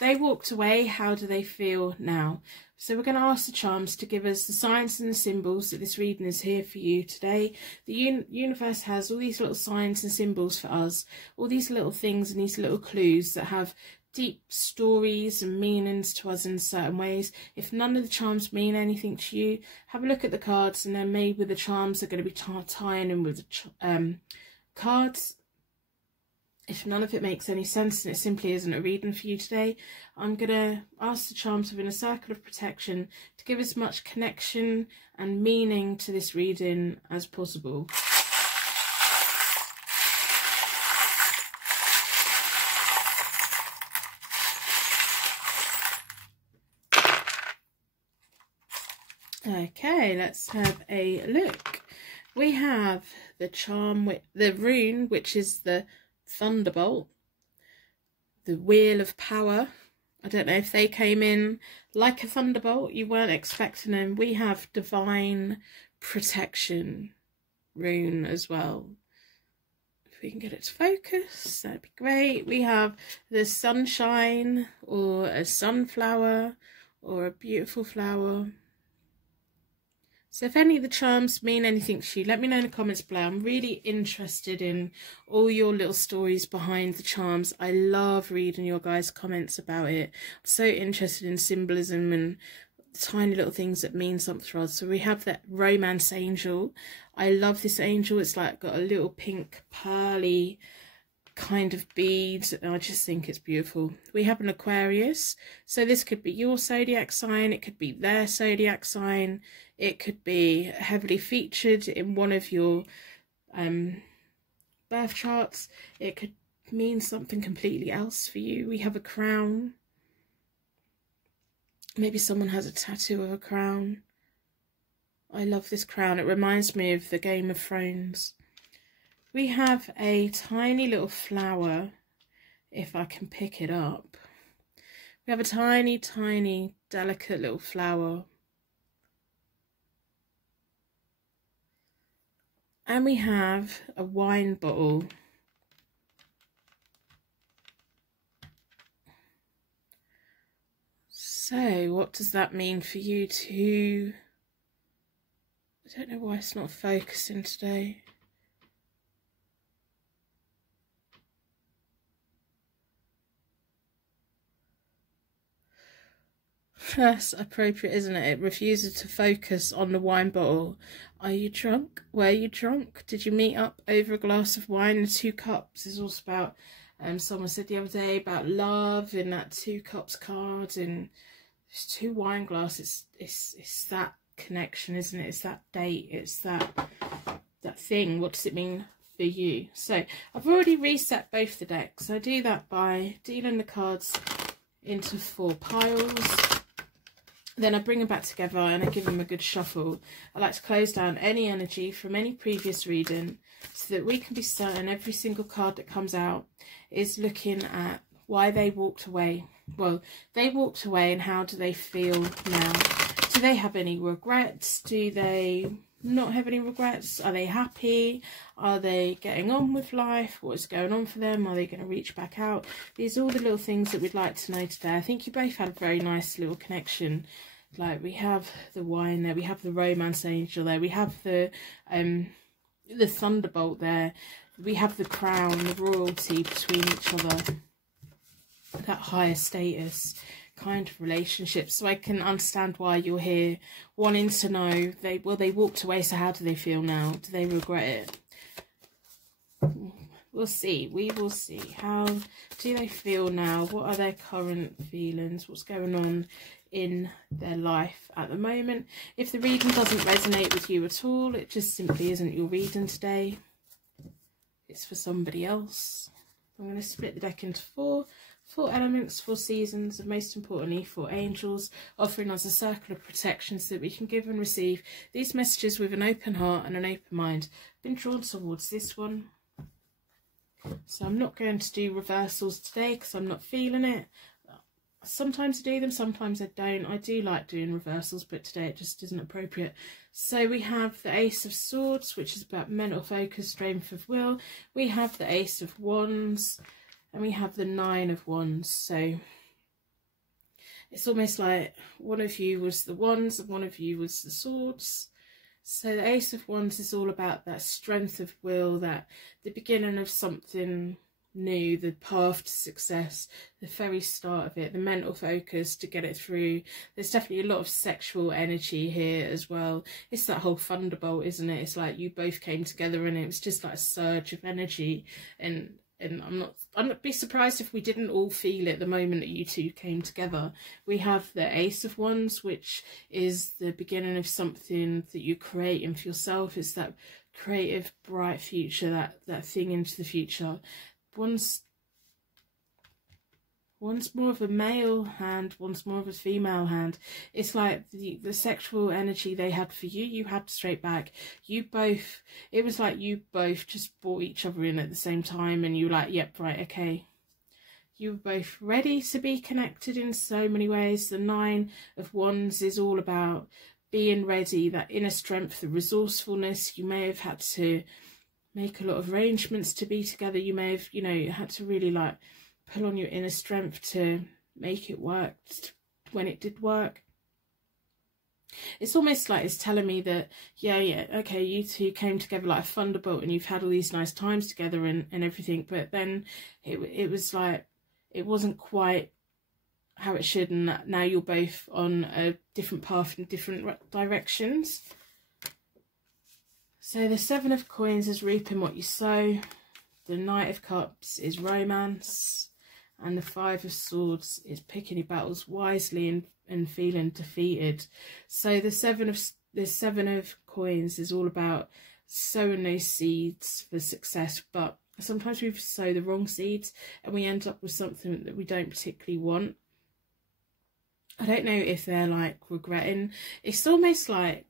they walked away, how do they feel now? So we're going to ask the charms to give us the signs and the symbols that this reading is here for you today. The universe has all these little signs and symbols for us, all these little things and these little clues that have deep stories and meanings to us in certain ways. If none of the charms mean anything to you, have a look at the cards, and then maybe the charms are going to be tying in with the cards. If none of it makes any sense and it simply isn't a reading for you today, I'm going to ask the charms within a circle of protection to give as much connection and meaning to this reading as possible. Okay, let's have a look. We have the charm, the rune, which is the Thunderbolt, the Wheel of Power. I don't know if they came in like a thunderbolt, you weren't expecting them. We have Divine Protection rune as well. If we can get it to focus, that'd be great. We have the Sunshine, or a sunflower, or a beautiful flower. So if any of the charms mean anything to you, let me know in the comments below. I'm really interested in all your little stories behind the charms. I love reading your guys' comments about it. I'm so interested in symbolism and tiny little things that mean something to us. So we have that Romance Angel. I love this angel. It's like got a little pink pearly kind of beads, and I just think it's beautiful. We have an Aquarius, so this could be your zodiac sign, it could be their zodiac sign, it could be heavily featured in one of your birth charts, it could mean something completely else for you. We have a crown. Maybe someone has a tattoo of a crown. I love this crown. It reminds me of the Game of Thrones. We have a tiny little flower, if I can pick it up. We have a tiny, tiny, delicate little flower. And we have a wine bottle. So, what does that mean for you to... I don't know why it's not focusing today. That's appropriate, isn't it? It refuses to focus on the wine bottle. Are you drunk? Were you drunk? Did you meet up over a glass of wine and 2 cups? Is also about, someone said the other day about love in that 2 cups card, and there's 2 wine glasses. It's that connection, isn't it? It's that date. It's that thing. What does it mean for you? So I've already reset both the decks. I do that by dealing the cards into 4 piles. Then I bring them back together and I give them a good shuffle. I like to close down any energy from any previous reading so that we can be certain every single card that comes out is looking at why they walked away. Well, they walked away, and how do they feel now? Do they have any regrets? Do they not have any regrets? Are they happy? Are they getting on with life? What is going on for them? Are they going to reach back out? These are all the little things that we'd like to know today. I think you both had a very nice little connection. Like, we have the wine there, we have the Romance Angel there, we have the Thunderbolt there, we have the crown, the royalty between each other, that higher status kind of relationship. So I can understand why you're here, wanting to know, they walked away, so how do they feel now? Do they regret it? we'll see. We will see. How do they feel now? What are their current feelings? What's going on in their life at the moment? If the reading doesn't resonate with you at all, it just simply isn't your reading today. It's for somebody else. I'm going to split the deck into four elements, 4 seasons, and most importantly 4 angels, offering us a circle of protection so that we can give and receive these messages with an open heart and an open mind. I've been drawn towards this one, so I'm not going to do reversals today because I'm not feeling it. Sometimes I do them, sometimes I don't. I do like doing reversals, but today it just isn't appropriate. So we have the Ace of Swords, which is about mental focus, strength of will. We have the Ace of Wands, and we have the 9 of Wands. So it's almost like one of you was the Wands and one of you was the Swords. So the Ace of Wands is all about that strength of will, that the beginning of something new, the path to success, the very start of it, the mental focus to get it through. There's definitely a lot of sexual energy here as well. It's that whole thunderbolt, isn't it? It's like you both came together and it was just like a surge of energy, and I'm not be surprised if we didn't all feel it the moment that you two came together. We have the Ace of Wands, which is the beginning of something that you're creating for yourself. It's that creative, bright future, that thing into the future. One's more of a male hand, one's more of a female hand. It's like the sexual energy they had for you, you had straight back. It was like you both just brought each other in at the same time, and you were like, yep, right, okay. You were both ready to be connected in so many ways. The 9 of Wands is all about being ready, that inner strength, the resourcefulness. You may have had to make a lot of arrangements to be together. You may have, had to really like pull on your inner strength to make it work when it did work. It's almost like it's telling me that, yeah, okay, you two came together like a thunderbolt and you've had all these nice times together and everything, but then it was like, it wasn't quite how it should, and now you're both on a different path in different directions. So the 7 of Coins is reaping what you sow. The Knight of Cups is romance. And the 5 of Swords is picking your battles wisely and feeling defeated. So the 7 of Coins is all about sowing those seeds for success. But sometimes we sow the wrong seeds and we end up with something that we don't particularly want. I don't know if they're like regretting. It's almost like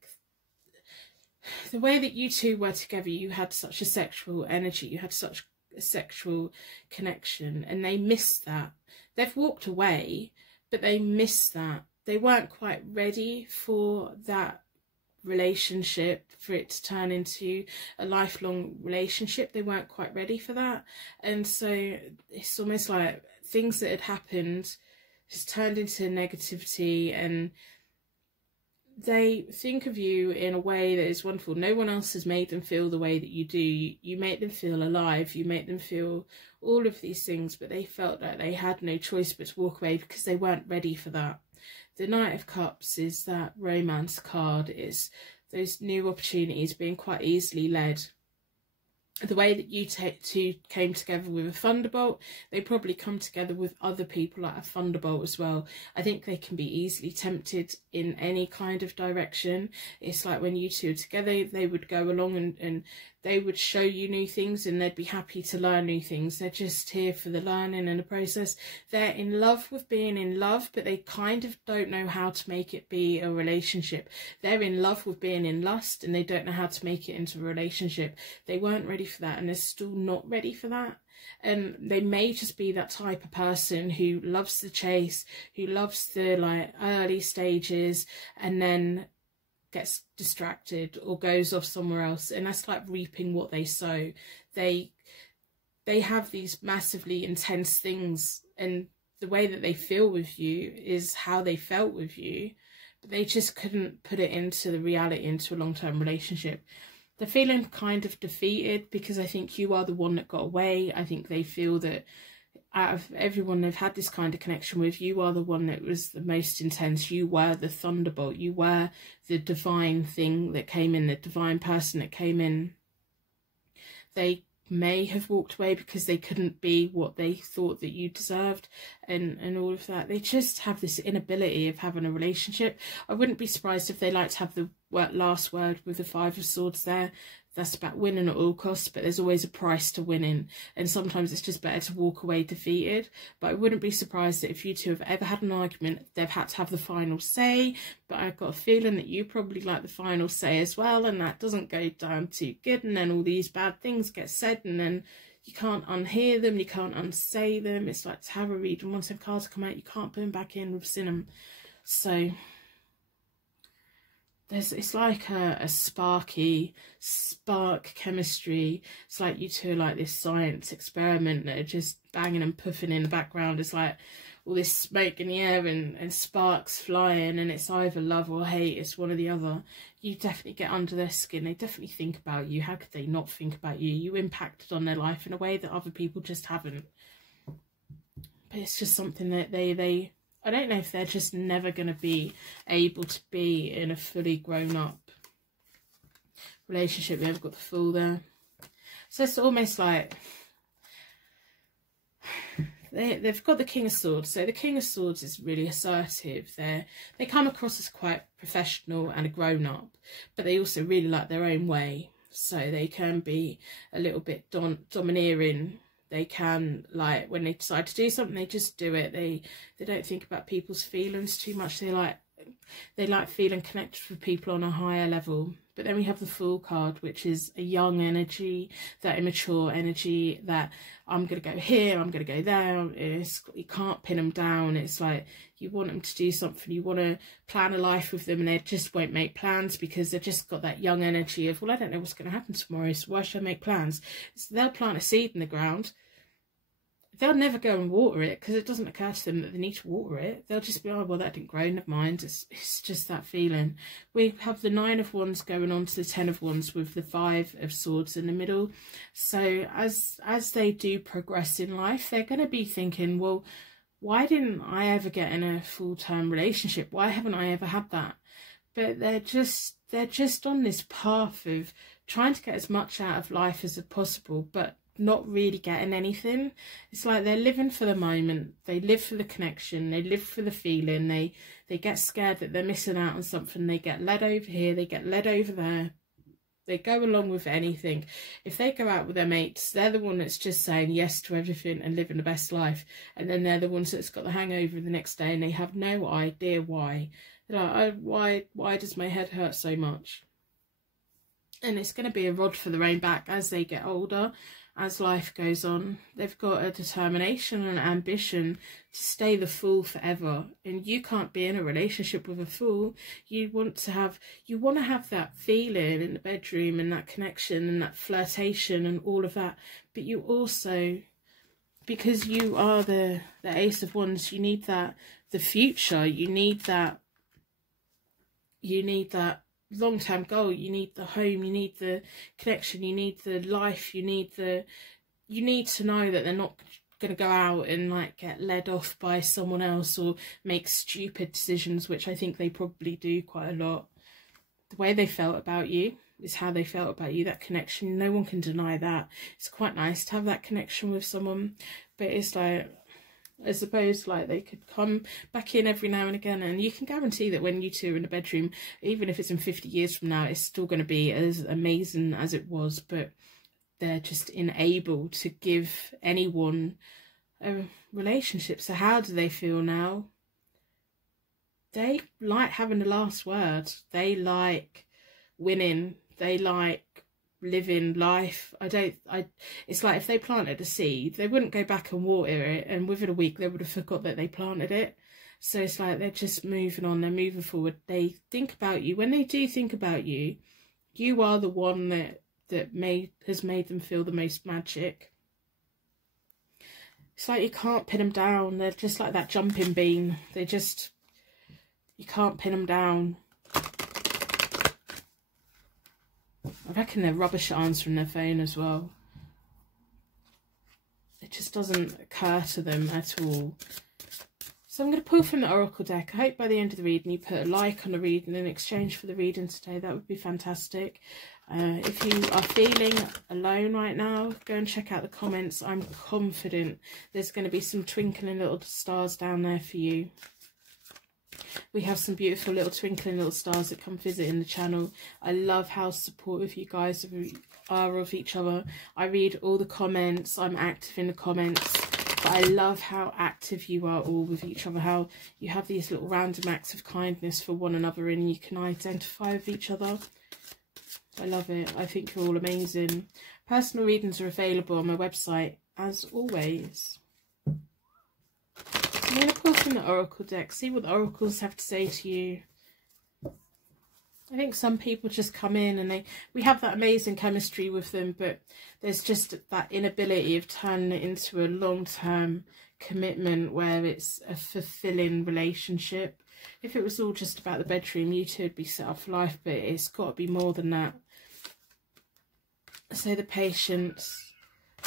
the way that you two were together, you had such a sexual energy, you had such a sexual connection, and they missed that. They've walked away, but they missed that. They weren't quite ready for that relationship, for it to turn into a lifelong relationship. They weren't quite ready for that. And so it's almost like things that had happened just turned into negativity, and they think of you in a way that is wonderful. No one else has made them feel the way that you do. You make them feel alive. You make them feel all of these things, but they felt that they had no choice but to walk away because they weren't ready for that. The Knight of Cups is that romance card. It's those new opportunities being quite easily led. The way that you two came together with a thunderbolt, they probably come together with other people like a thunderbolt as well. I think they can be easily tempted in any kind of direction. It's like when you two are together, they would go along and they would show you new things, and they'd be happy to learn new things. They're just here for the learning and the process. They're in love with being in love, but they kind of don't know how to make it be a relationship. They're in love with being in lust, and they don't know how to make it into a relationship. They weren't ready for that, and they're still not ready for that. And they may just be that type of person who loves the chase, who loves the like early stages, and then gets distracted or goes off somewhere else, and that's like reaping what they sow. They have these massively intense things, and the way that they feel with you is how they felt with you, but they just couldn't put it into the reality, into a long-term relationship. They're feeling kind of defeated because I think you are the one that got away. I think they feel that out of everyone they've had this kind of connection with, you are the one that was the most intense. You were the thunderbolt. You were the divine thing that came in, the divine person that came in. They may have walked away because they couldn't be what they thought that you deserved, and all of that. They just have this inability of having a relationship. I wouldn't be surprised if they like to have the last word with the Five of Swords there. That's about winning at all costs, but there's always a price to winning, and sometimes it's just better to walk away defeated. But I wouldn't be surprised that if you two have ever had an argument, they've had to have the final say. But I've got a feeling that you probably like the final say as well, and that doesn't go down too good, and then all these bad things get said, and then you can't unhear them, you can't unsay them. It's like tarot reading, once them cards come out, you can't put them back in with them. So it's like a spark chemistry. It's like you two are like this science experiment that are just banging and puffing in the background. It's like all this smoke in the air and sparks flying, and it's either love or hate. It's one or the other. You definitely get under their skin. They definitely think about you. How could they not think about you? You impacted on their life in a way that other people just haven't. But it's just something that they I don't know if they're just never going to be able to be in a fully grown up relationship. They've got the Fool there. So it's almost like they've got the King of Swords. So the King of Swords is really assertive. They come across as quite professional and a grown up, but they also really like their own way. So they can be a little bit domineering. They can, like, when they decide to do something, they just do it. They don't think about people's feelings too much. They like feeling connected with people on a higher level. But then we have the Fool card, which is a young energy, that immature energy, that I'm going to go here, I'm going to go there. You can't pin them down. It's like you want them to do something, you want to plan a life with them, and they just won't make plans because they've just got that young energy of, well, I don't know what's going to happen tomorrow, so why should I make plans? So they'll plant a seed in the ground. They'll never go and water it because it doesn't occur to them that they need to water it. They'll just be, oh, well, that didn't grow, never mind. It's just that feeling. We have the Nine of Wands going on to the Ten of Wands with the Five of Swords in the middle. So as they do progress in life, they're going to be thinking, well, why didn't I ever get in a full-term relationship? Why haven't I ever had that? But they're just on this path of trying to get as much out of life as possible, but not really getting anything. It's like they're living for the moment. They live for the connection. They live for the feeling. They get scared that they're missing out on something. They get led over here. They get led over there. They go along with anything. If they go out with their mates, they're the one that's just saying yes to everything and living the best life. And then they're the ones that's got the hangover the next day and they have no idea why. They're like, oh, why does my head hurt so much? And it's going to be a rod for their own back as they get older. As life goes on, they've got a determination and ambition to stay the Fool forever. And you can't be in a relationship with a Fool. You want to have that feeling in the bedroom and that connection and that flirtation and all of that. But you also, because you are the Ace of Wands, you need the future. You need that long-term goal. You need the home, you need the connection, you need the life, you need to know that they're not going to go out and like get led off by someone else or make stupid decisions, which I think they probably do quite a lot. The way they felt about you is how they felt about you. That connection, no one can deny that. It's quite nice to have that connection with someone, but it's like, I suppose, like, they could come back in every now and again, and you can guarantee that when you two are in the bedroom, even if it's in 50 years from now, it's still going to be as amazing as it was. But they're just unable to give anyone a relationship. So how do they feel now? They like having the last word. They like winning. They like living life. It's like if they planted a seed, they wouldn't go back and water it, and within a week they would have forgot that they planted it. So it's like they're just moving on, they're moving forward. They think about you. When they do think about you, you are the one that has made them feel the most magic. It's like you can't pin them down. They're just like that jumping bean. You can't pin them down. I reckon they're rubbish at answering their phone as well. It just doesn't occur to them at all. So I'm going to pull from the Oracle deck. I hope by the end of the reading you put a like on the reading in exchange for the reading today. That would be fantastic. If you are feeling alone right now, go and check out the comments. I'm confident there's going to be some twinkling little stars down there for you. We have some beautiful little twinkling little stars that come visiting the channel. I love how supportive you guys are of each other. I read all the comments. I'm active in the comments. But I love how active you are all with each other. How you have these little random acts of kindness for one another and you can identify with each other. I love it. I think you're all amazing. Personal readings are available on my website, as always. I'm going to pull from the Oracle deck, see what the Oracles have to say to you. I think some people just come in and we have that amazing chemistry with them, but there's just that inability of turning it into a long-term commitment where it's a fulfilling relationship. If it was all just about the bedroom, you two would be set up for life, but it's got to be more than that. So the patience,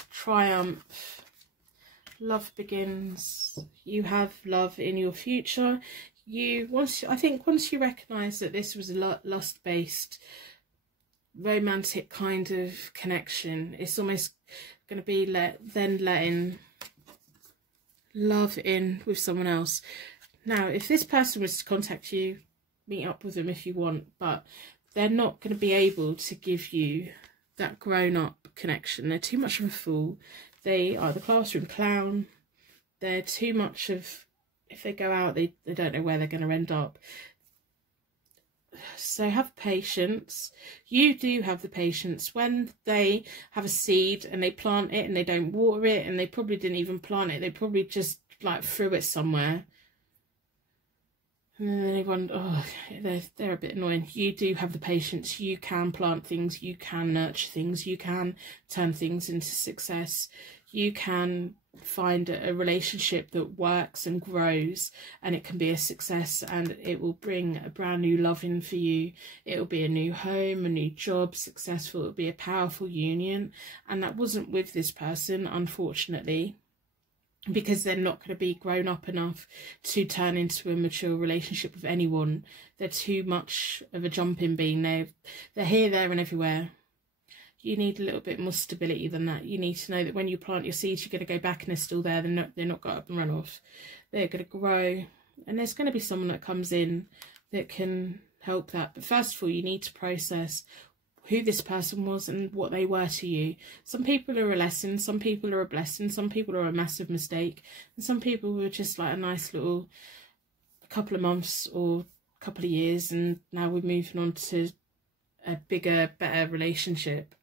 triumph, love begins. You have love in your future. I think once you recognise that this was a lust-based, romantic kind of connection, it's almost going to be letting love in with someone else. Now, if this person was to contact you, meet up with them if you want, but they're not going to be able to give you that grown-up connection. They're too much of a fool. They are the classroom clown. They're too much of, if they go out, they don't know where they're going to end up. So have patience. You do have the patience. When they have a seed and they plant it and they don't water it, and they probably didn't even plant it, they probably just like threw it somewhere. And then they wonder, oh, they're a bit annoying. You do have the patience. You can plant things. You can nurture things. You can turn things into success. You can find a relationship that works and grows, and it can be a success, and it will bring a brand new love in for you. It will be a new home, a new job, successful. It will be a powerful union. And that wasn't with this person, unfortunately, because they're not going to be grown up enough to turn into a mature relationship with anyone. They're too much of a jumping bean. They're here, there and everywhere. You need a little bit more stability than that. You need to know that when you plant your seeds, you're going to go back and they're still there. They're not got up and run off. They're going to grow. And there's going to be someone that comes in that can help that. But first of all, you need to process who this person was and what they were to you. Some people are a lesson, some people are a blessing, some people are a massive mistake, and some people were just like a nice little couple of months or couple of years, and now we're moving on to a bigger, better relationship.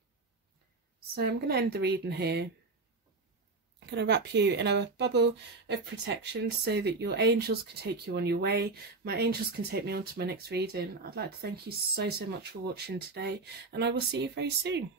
So I'm going to end the reading here. I'm going to wrap you in a bubble of protection so that your angels can take you on your way. My angels can take me on to my next reading. I'd like to thank you so much for watching today, and I will see you very soon.